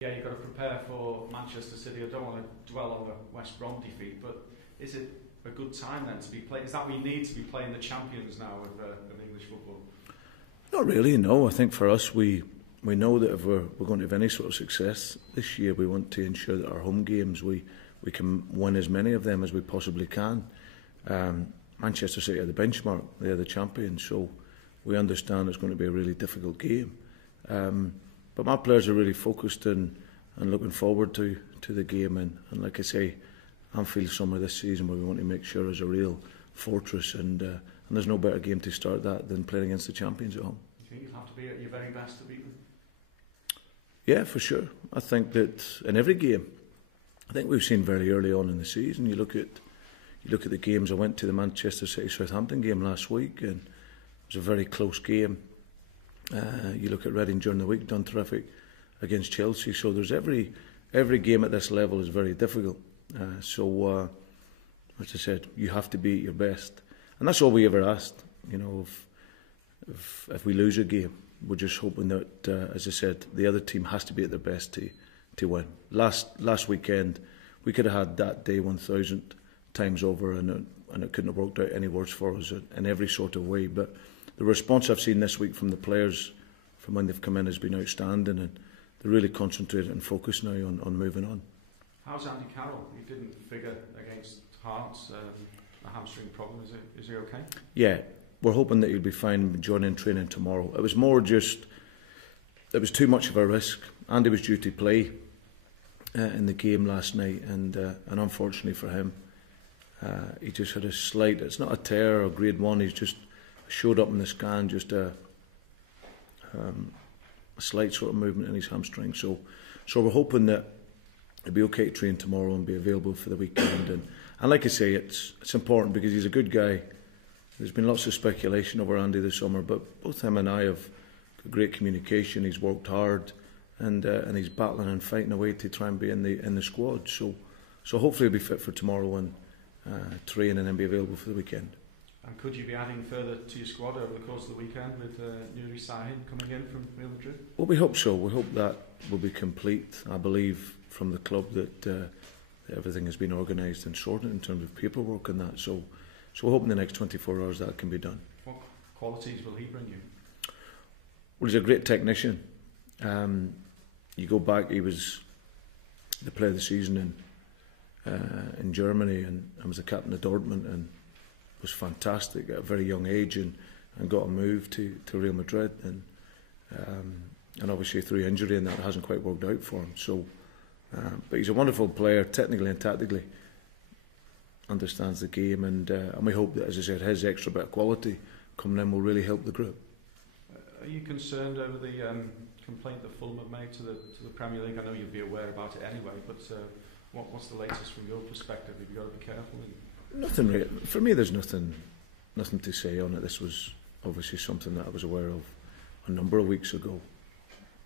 Yeah, you've got to prepare for Manchester City. I don't want to dwell on the West Brom defeat, but is it a good time then to be playing? Is that what you need to be playing the champions now of English football? Not really, no. I think for us, we know that if we're going to have any sort of success this year, we want to ensure that our home games, we can win as many of them as we possibly can. Manchester City are the benchmark, they're the champions, so we understand it's going to be a really difficult game. But my players are really focused and looking forward to the game. And like I say, Anfield summer this season where we want to make sure it's a real fortress, and there's no better game to start that than playing against the champions at home. Do you think you'll have to be at your very best to beat them? Yeah, for sure. I think that in every game, I think we've seen very early on in the season. You look at the games. I went to the Manchester City Southampton game last week, and it was a very close game. You look at Reading during the week, done terrific against Chelsea. So there's every game at this level is very difficult. So as I said, you have to be at your best, and that's all we ever asked. You know, if we lose a game, we're just hoping that, as I said, the other team has to be at their best to win. Last weekend, we could have had that day 1,000 times over, and it couldn't have worked out any worse for us in every sort of way. But the response I've seen this week from the players, from when they've come in, has been outstanding, and they're really concentrated and focused now on moving on. How's Andy Carroll? He didn't figure against Hearts, a hamstring problem. Is he okay? Yeah, we're hoping that he'll be fine joining training tomorrow. It was more just, it was too much of a risk. Andy was due to play in the game last night, and unfortunately for him, he just had a slight, it's not a tear or grade 1, he's just showed up in the scan, just a slight sort of movement in his hamstring. So we're hoping that he'll be okay to train tomorrow and be available for the weekend. And like I say, it's important because he's a good guy. There's been lots of speculation over Andy this summer, but both him and I have got great communication. He's worked hard, and he's battling and fighting away to try and be in the squad. So hopefully he'll be fit for tomorrow and train and then be available for the weekend. And could you be adding further to your squad over the course of the weekend with Nuri Sahin coming in from Real Madrid? Well, we hope so. We hope that will be complete. I believe from the club that everything has been organised and sorted in terms of paperwork and that. So we're hoping the next 24 hours that can be done. What qualities will he bring you? Well, he's a great technician. You go back, he was the player of the season in Germany, and was the captain of Dortmund, and was fantastic at a very young age, and got a move to Real Madrid, and obviously through injury and that hasn't quite worked out for him. So, but he's a wonderful player, technically and tactically, understands the game, and we hope that, as I said, his extra bit of quality coming in will really help the group. Are you concerned over the complaint that Fulham have made to the Premier League? I know you'll be aware about it anyway, but what's the latest from your perspective? Have you got to be careful? Nothing really. For me, there's nothing to say on it. This was obviously something that I was aware of a number of weeks ago.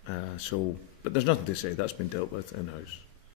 But there's nothing to say. That's been dealt with in-house.